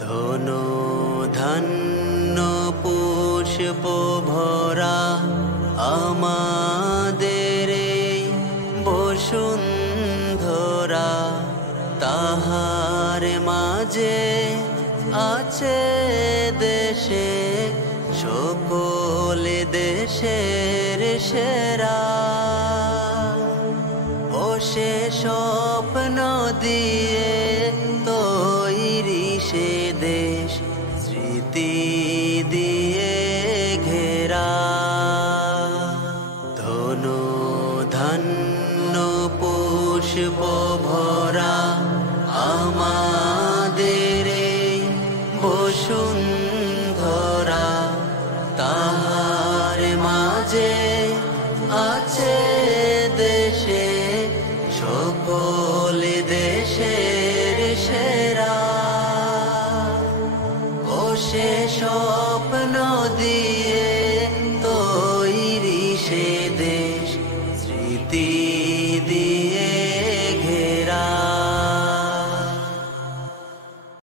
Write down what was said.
ধনো ধান্য পুষ্প ভরা আমাদের এই বসুন্ধরা, তাহার মাঝে আছে দেশে সকল দেশের সেরা। ও সে স্বপ্ন দিয়ে তৈরি সে দেশ, স্মৃতি দিয়ে ঘেরা। ধনো ধান্য পুষ্প ভরা আমাদের এই বসুন্ধরা, তাহার মাঝে আছে দেশে সকল দেশের সেরা। ও সে স্বপ্ন দিয়ে